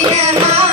Yeah,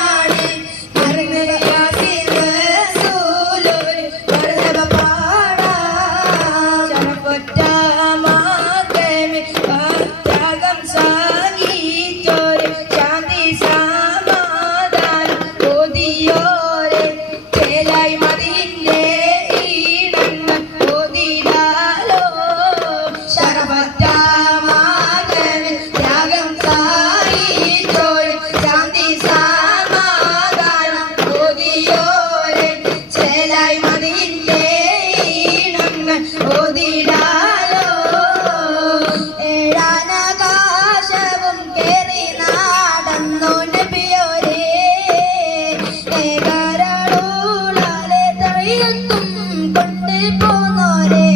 കൊണ്ട് പോന്നോരേ.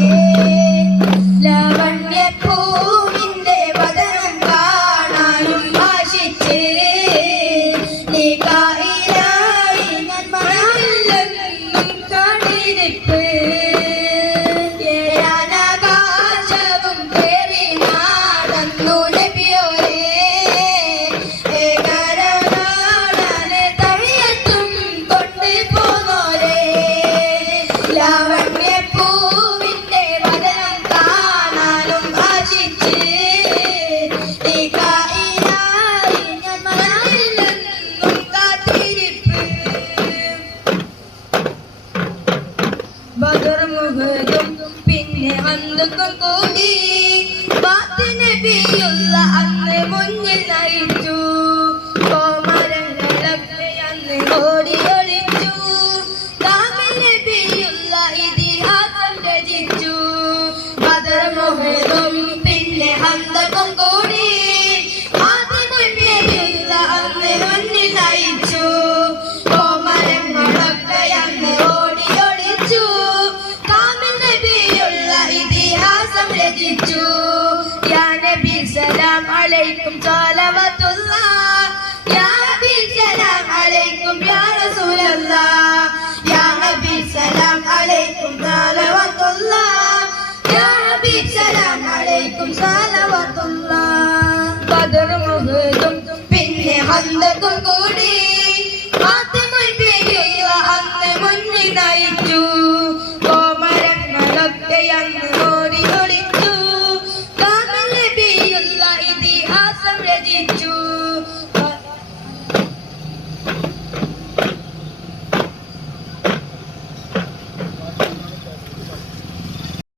ലവണ്യപ്പൂ ബദർമുഖരും പിന്നെ വന്നു കൂടി അന്ന് മുന്നിൽ നയിച്ചു. السلام عليكم صلوات الله قدر مهدم പിന്നെ ഹന്തത്തും കൂടി അന്ന് മുന്നിൽ നയിച്ചു. കോമരങ്ങളൊക്കെ അന്ന്